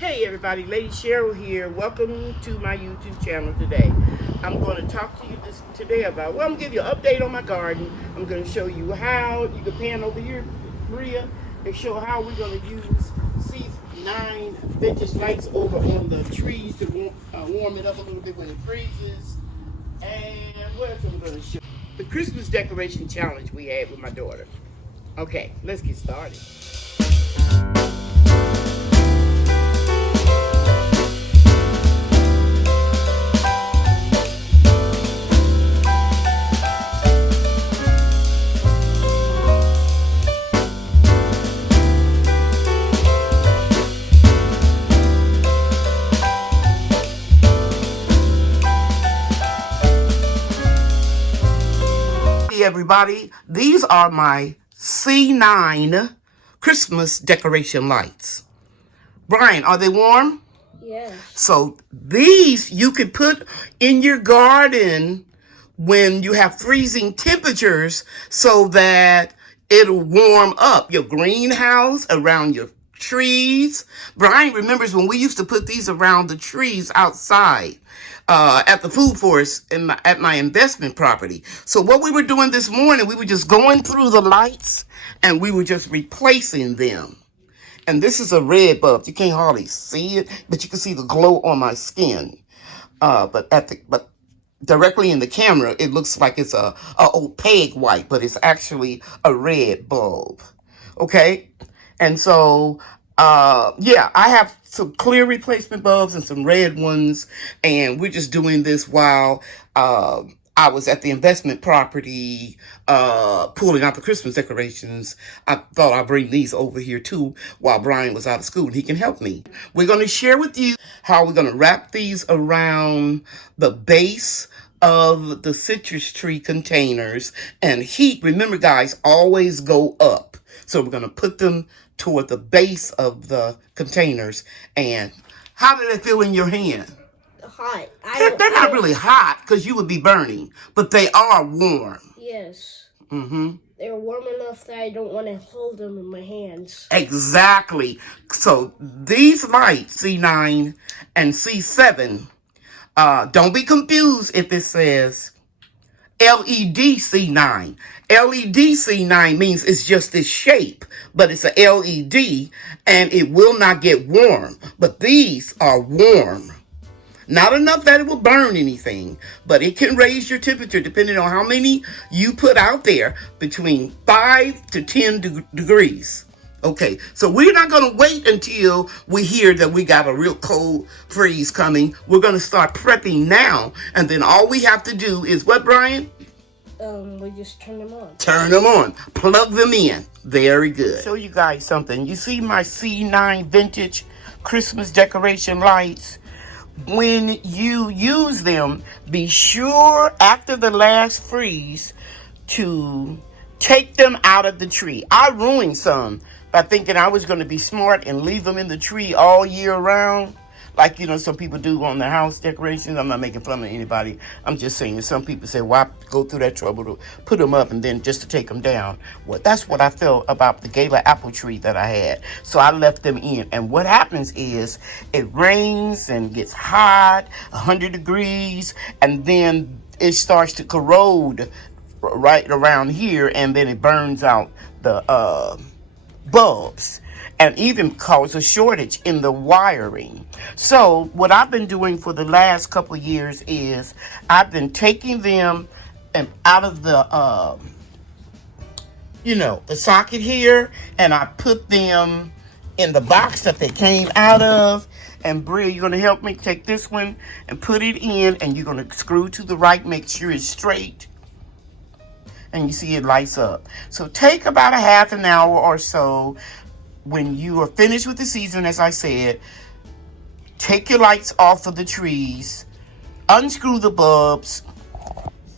Hey everybody, Lady Cheryl here. Welcome to my YouTube channel today. I'm going to talk to you today about, I'm going to give you an update on my garden. I'm going to show you how, you can pan over here, Maria, and show how we're going to use C9 vintage lights over on the trees to warm it up a little bit when it freezes. And what else I'm going to show? The Christmas decoration challenge we had with my daughter. Okay, let's get started. Everybody, these are my C9 Christmas decoration lights. Brian, are they warm? Yes. So these you can put in your garden when you have freezing temperatures so that it'll warm up your greenhouse, around your trees. Brian remembers when we used to put these around the trees outside at the food forest at my investment property. So what we were doing this morning, we were just going through the lights and we were just replacing them. And this is a red bulb. You can't hardly see it, but you can see the glow on my skin. But directly in the camera, it looks like it's a opaque white, but it's actually a red bulb. Okay? And so, yeah, I have some clear replacement bulbs and some red ones, and we're just doing this while I was at the investment property pulling out the Christmas decorations. I thought I'd bring these over here too while Brian was out of school and he can help me. We're going to share with you how we're going to wrap these around the base of the citrus tree containers, and heat, remember guys, always go up. So we're going to put them toward the base of the containers. And how did it feel in your hand? Hot. They're not really hot because you would be burning, but they are warm. Yes. Mm-hmm. They're warm enough that I don't want to hold them in my hands. Exactly. So these lights, C9 and C7, don't be confused if it says LED C9. LED C9 means it's just this shape, but it's a LED and it will not get warm. But these are warm. Not enough that it will burn anything, but it can raise your temperature depending on how many you put out there, between 5 to 10 degrees. Okay, so we're not going to wait until we hear that we got a real cold freeze coming. We're going to start prepping now, and then all we have to do is what, Brian? We just turn them on. Turn them on. Plug them in. Very good. Show you guys something. You see my C9 vintage Christmas decoration lights? When you use them, be sure after the last freeze to take them out of the tree. I ruined some by thinking I was going to be smart and leave them in the tree all year round. Like, you know, some people do on their house decorations. I'm not making fun of anybody. I'm just saying some people say, why go through that trouble to put them up and then just to take them down? Well, that's what I felt about the Gala apple tree that I had. So I left them in. And what happens is it rains and gets hot, 100 degrees, and then it starts to corrode right around here, and then it burns out the bulbs, and even cause a shortage in the wiring. So what I've been doing for the last couple of years is I've been taking them and out of the, the socket here, and I put them in the box that they came out of. And Bria, you're going to help me take this one and put it in, and you're going to screw to the right, make sure it's straight. And you see it lights up. So take about a half an hour or so. When you are finished with the season, as I said, take your lights off of the trees, unscrew the bulbs,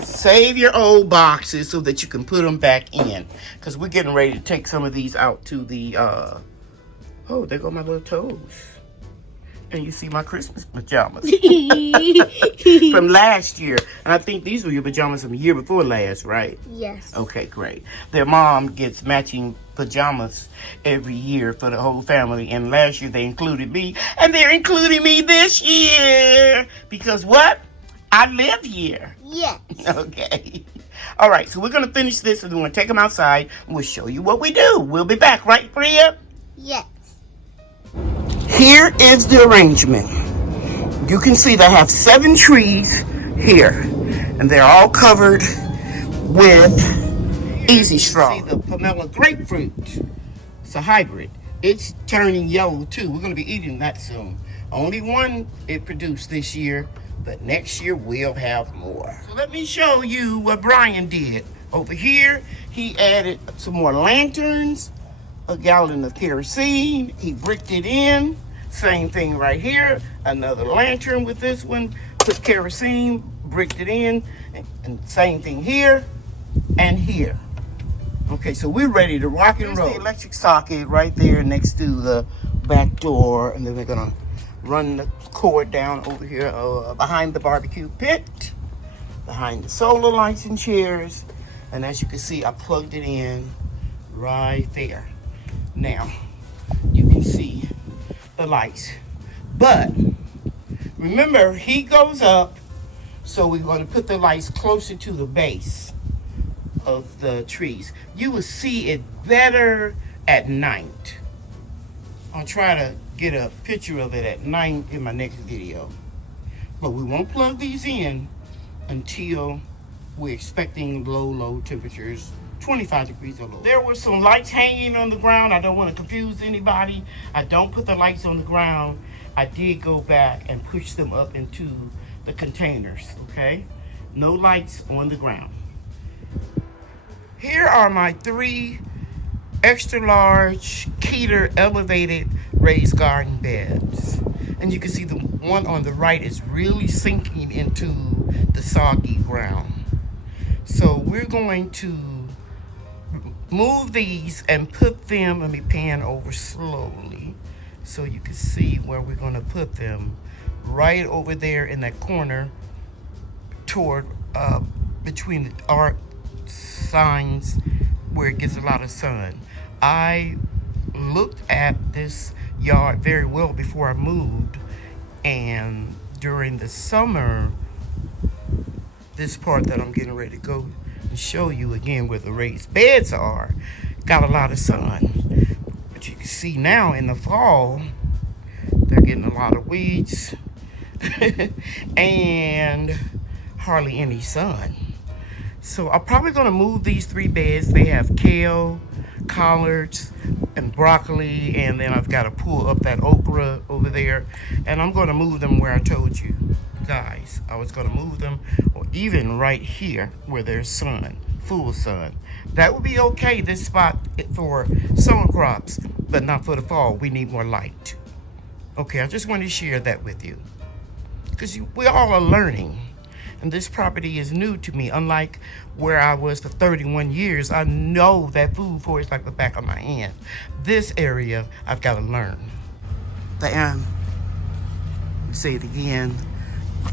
save your old boxes so that you can put them back in. Because we're getting ready to take some of these out to the, oh, there go my little toes. And you see my Christmas pajamas from last year. And I think these were your pajamas from the year before last, right? Yes. Okay, great. Their mom gets matching pajamas every year for the whole family. And last year they included me. And they're including me this year. Because what? I live here. Yes. Okay. All right, so we're going to finish this and we're going to take them outside and we'll show you what we do. We'll be back, right, Priya? Yes. Here is the arrangement. You can see they have 7 trees here, and they're all covered with easy straw. See the pomelo grapefruit. It's a hybrid. It's turning yellow too. We're going to be eating that soon. Only one it produced this year, but next year we'll have more. So let me show you what Brian did. Over here, he added some more lanterns, a gallon of kerosene. He bricked it in. Same thing right here. Another lantern with this one. Put kerosene, bricked it in. And same thing here and here. Okay, so we're ready to rock and roll. The electric socket right there next to the back door. And then we're going to run the cord down over here behind the barbecue pit. Behind the solar lights and chairs. And as you can see, I plugged it in right there. Now, you can see the lights. But remember, heat goes up, so we're going to put the lights closer to the base of the trees. You will see it better at night. I'll try to get a picture of it at night in my next video. But we won't plug these in until we're expecting low temperatures. 25 degrees or lower. There were some lights hanging on the ground. I don't want to confuse anybody. I don't put the lights on the ground. I did go back and push them up into the containers, okay? No lights on the ground. Here are my 3 extra large Keter elevated raised garden beds. And you can see the one on the right is really sinking into the soggy ground. So we're going to move these and put them, let me pan over slowly so you can see where we're going to put them. Right over there in that corner toward between the art signs where it gets a lot of sun. I looked at this yard very well before I moved, and during the summer, this part that I'm getting ready to go and show you again where the raised beds are, got a lot of sun. But you can see now in the fall, they're getting a lot of weeds and hardly any sun. So I'm probably going to move these 3 beds. They have kale, collards, and broccoli, and then I've got to pull up that okra over there, and I'm going to move them where I told you guys I was going to move them, or even right here where there's sun, full sun. That would be okay, this spot for summer crops, but not for the fall. We need more light. Okay, I just wanted to share that with you because we all are learning. And this property is new to me. Unlike where I was for 31 years, I know that food forest like the back of my hand. This area, I've got to learn. Say it again.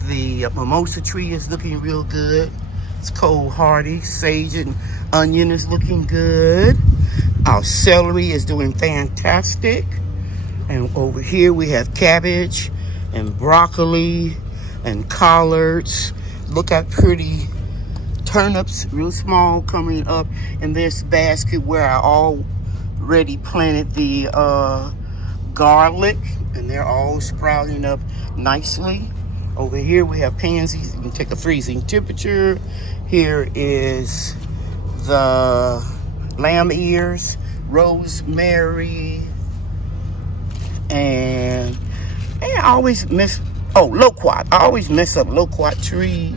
The mimosa tree is looking real good. It's cold hardy. Sage and onion is looking good. Our celery is doing fantastic. And over here we have cabbage and broccoli and collards. Look at pretty turnips, real small, coming up in this basket where I already planted the garlic, and they're all sprouting up nicely. Over here we have pansies. You can take a freezing temperature. Here is the lamb ears, rosemary, and I always miss loquat. I always mess up loquat tree.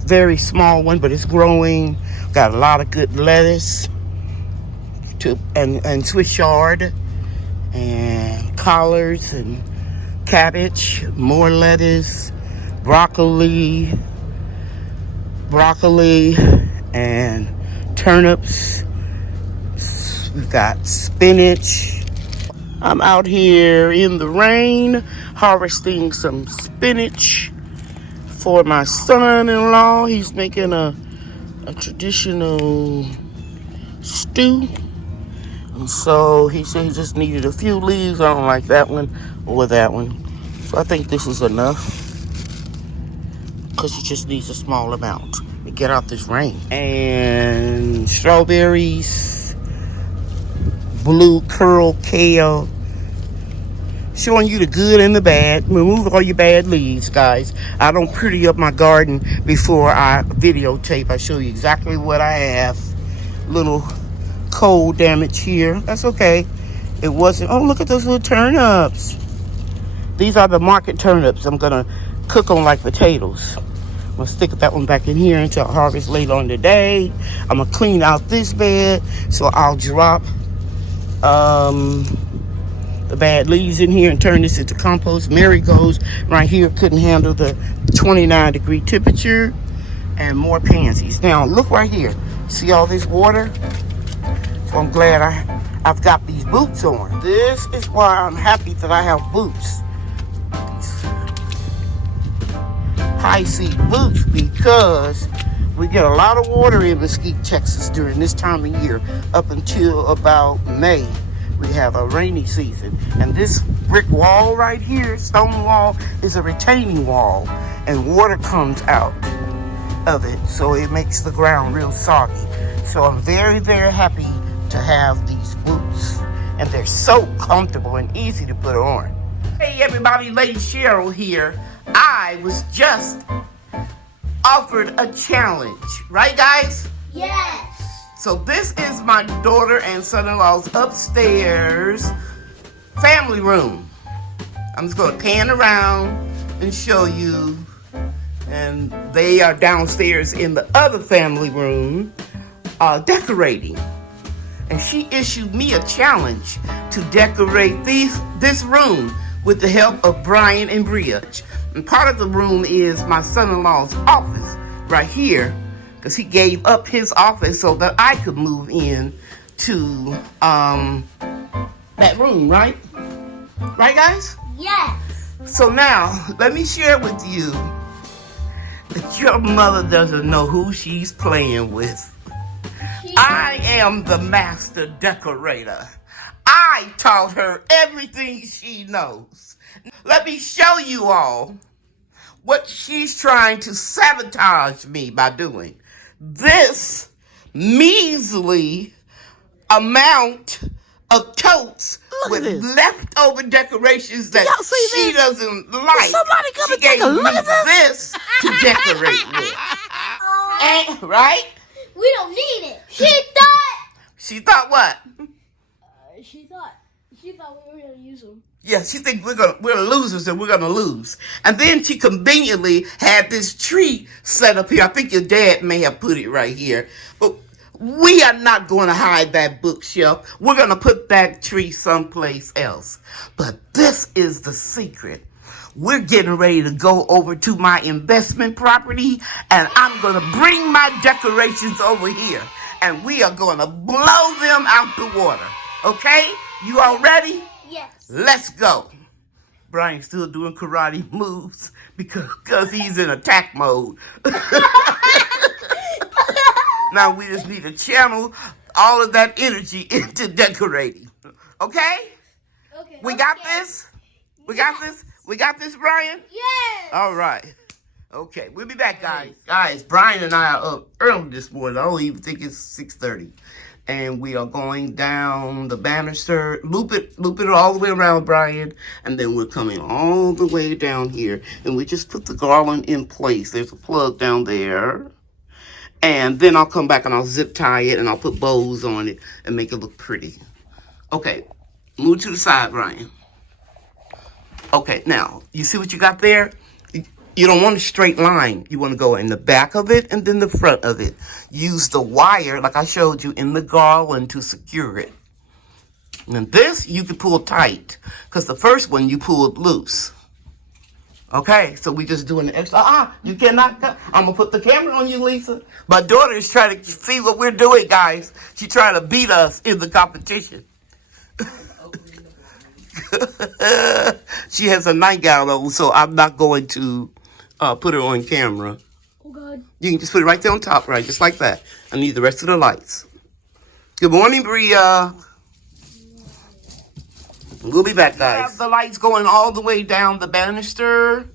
Very small one, but it's growing. Got a lot of good lettuce and Swiss chard and collards and cabbage, more lettuce, broccoli and turnips. We've got spinach. I'm out here in the rain harvesting some spinach for my son-in-law. He's making a traditional stew. And so he said he just needed a few leaves. I don't like that one or that one. So I think this is enough because he just needs a small amount to get out this rain. And strawberries, blue curl kale. Showing you the good and the bad. Remove all your bad leaves, guys. I don't pretty up my garden before I videotape. I show you exactly what I have. Little cold damage here. That's okay. It wasn't. Oh, look at those little turnips. These are the market turnips. I'm gonna cook them like potatoes. I'm gonna stick that one back in here until I harvest later on today. I'm gonna clean out this bed, so I'll drop the bad leaves in here and turn this into compost. Marigolds right here couldn't handle the 29-degree temperature, and more pansies. Now look right here. See all this water? So I'm glad I've got these boots on. This is why I'm happy that I have boots. High seat boots, because we get a lot of water in Mesquite, Texas during this time of year up until about May. We have a rainy season, and this brick wall right here, stone wall, is a retaining wall, and water comes out of it, so it makes the ground real soggy. So I'm very, very happy to have these boots, and they're so comfortable and easy to put on. Hey everybody, Lady Cheryl here. I was just offered a challenge, right guys? Yes. So this is my daughter and son-in-law's upstairs family room. I'm just going to pan around and show you. And they are downstairs in the other family room decorating. And she issued me a challenge to decorate this room with the help of Brian and Bria. And part of the room is my son-in-law's office right here, because he gave up his office so that I could move in to that room, right? Right, guys? Yes. So now, let me share with you that your mother doesn't know who she's playing with. I am the master decorator. I taught her everything she knows. Let me show you all what she's trying to sabotage me by doing. This measly amount of totes with leftover decorations that she doesn't like. Somebody come She and take gave a look me at this. to decorate with. And, right? We don't need it. She thought what? She thought we were gonna use them. Yeah, she thinks we're losers and we're gonna lose. And then she conveniently had this tree set up here. I think your dad may have put it right here. But we are not going to hide that bookshelf. We're going to put that tree someplace else. But this is the secret. We're getting ready to go over to my investment property, and I'm going to bring my decorations over here. And we are going to blow them out the water. Okay? You all ready? Yes. Let's go. Brian's still doing karate moves because he's in attack mode. Now we just need to channel all of that energy into decorating. Okay? Okay. We got this? We got this? We got this, Brian? Yes. All right. Okay, we'll be back, guys. Guys, Brian and I are up early this morning. I don't even think it's 6:30. And we are going down the banister, loop it all the way around, Brian. And then we're coming all the way down here. And we just put the garland in place. There's a plug down there. And then I'll come back and I'll zip tie it and I'll put bows on it and make it look pretty. Okay, move to the side, Brian. Okay, now, you see what you got there? You don't want a straight line. You want to go in the back of it and then the front of it. Use the wire, like I showed you, in the garland to secure it. And this, you can pull tight, because the first one, you pulled loose. Okay, so we just doing the extra. You cannot cut. I'm going to put the camera on you, Lisa. My daughter is trying to see what we're doing, guys. She's trying to beat us in the competition. She has a nightgown on, so I'm not going to put her on camera. Oh God. You can just put it right there on top, right? Just like that. I need the rest of the lights. Good morning, Bria. We'll be back, guys. Have the lights going all the way down the banister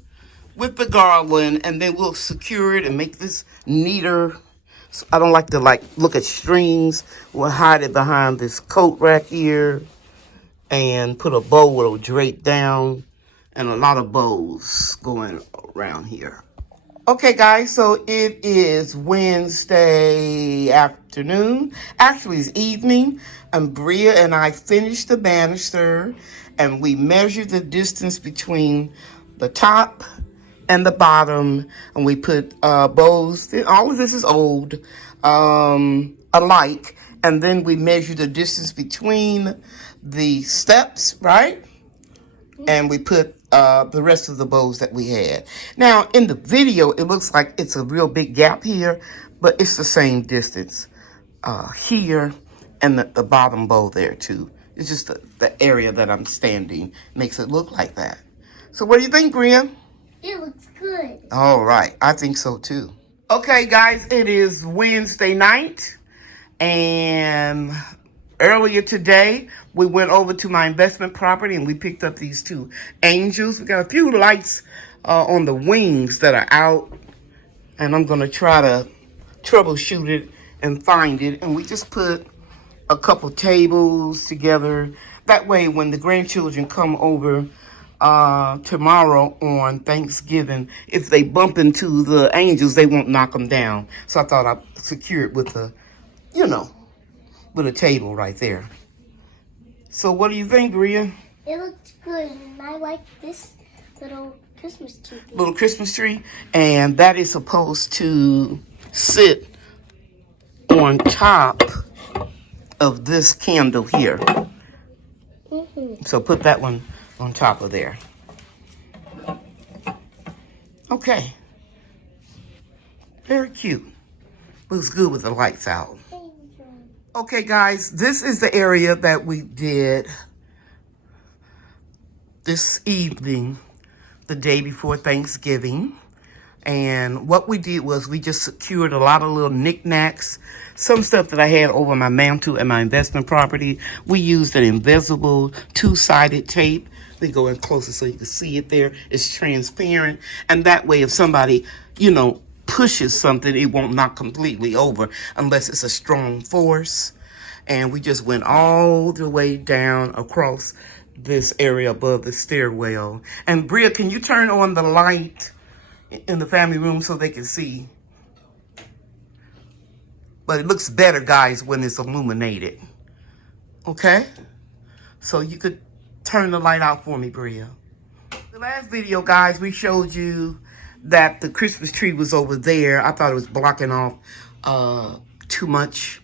with the garland, and then we'll secure it and make this neater. So I don't like to look at strings. We'll hide it behind this coat rack here and put a bow that'll drape down, and a lot of bows going around here. Okay, guys, so it is Wednesday afternoon. Actually, it's evening. And Bria and I finished the banister, and we measured the distance between the top and the bottom, and we put bows. All of this is old, alike, and then we measured the distance between the steps, right? And we put the rest of the bows that we had. Now, in the video, it looks like it's a real big gap here, but it's the same distance here and the bottom bow there, too. It's just the area that I'm standing makes it look like that. So what do you think, Bria? It looks good. All right. I think so, too. Okay, guys, it is Wednesday night, and earlier today, we went over to my investment property and we picked up these two angels. We got a few lights on the wings that are out, and I'm going to try to troubleshoot it and find it. And we just put a couple tables together. That way, when the grandchildren come over tomorrow on Thanksgiving, if they bump into the angels, they won't knock them down. So I thought I'd secure it with with a table right there. So what do you think, Bria? It looks good, and I like this little Christmas tree. Little Christmas tree, and that is supposed to sit on top of this candle here. So put that one on top of there. Okay. Very cute. Looks good with the lights out. Okay, guys, this is the area that we did this evening, the day before Thanksgiving. And what we did was we just secured a lot of little knickknacks, some stuff that I had over my mantle and my investment property. We used an invisible two-sided tape. Let me go in closer so you can see it there. It's transparent. And that way, if somebody, pushes something, it won't knock completely over unless it's a strong force. And we just went all the way down across this area above the stairwell. And Bria, can you turn on the light in the family room so they can see? But it looks better, guys, when it's illuminated. Okay? So you could turn the light out for me, Bria. The last video, guys, we showed you that the Christmas tree was over there. I thought it was blocking off too much.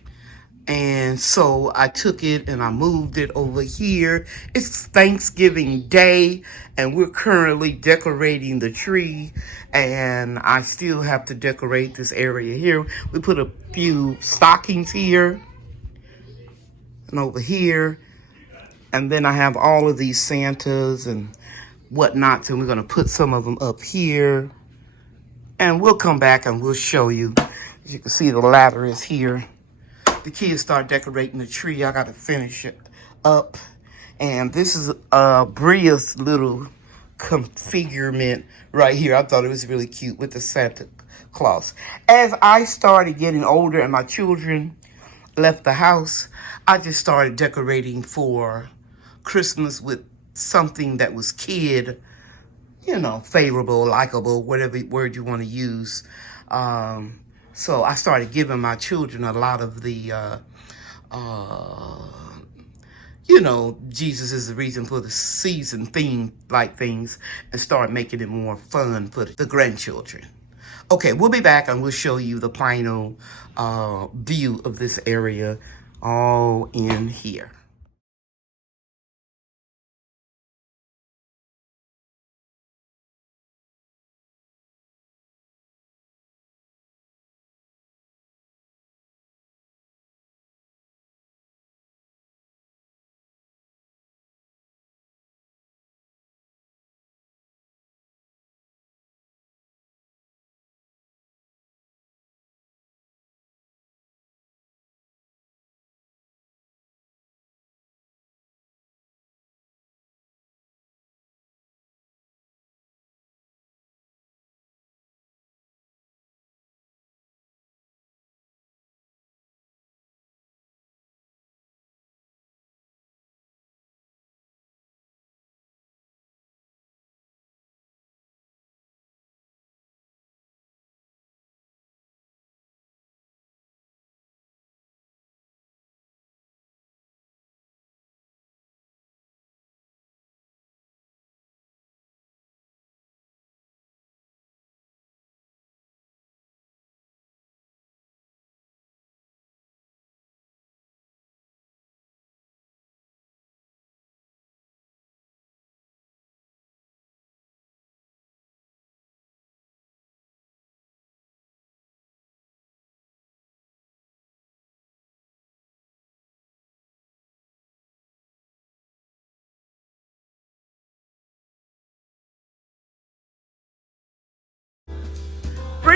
And so I took it and I moved it over here. It's Thanksgiving Day, and we're currently decorating the tree. And I still have to decorate this area here. We put a few stockings here and over here. And then I have all of these Santas and whatnots, and we're going to put some of them up here. And we'll come back and we'll show you. As you can see, the ladder is here. The kids start decorating the tree. I got to finish it up. And this is Bria's little configurement right here. I thought it was really cute with the Santa Claus. As I started getting older and my children left the house, I just started decorating for Christmas with something that was kid, favorable, likable, whatever word you want to use. So I started giving my children a lot of the, Jesus is the reason for the season theme like things, and start making it more fun for the grandchildren. Okay, we'll be back and we'll show you the final view of this area all in here.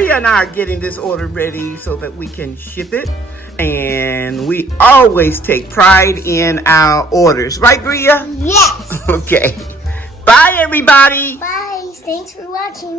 Bria and I are getting this order ready so that we can ship it. And we always take pride in our orders. Right, Bria? Yes. Okay. Bye, everybody. Bye. Thanks for watching.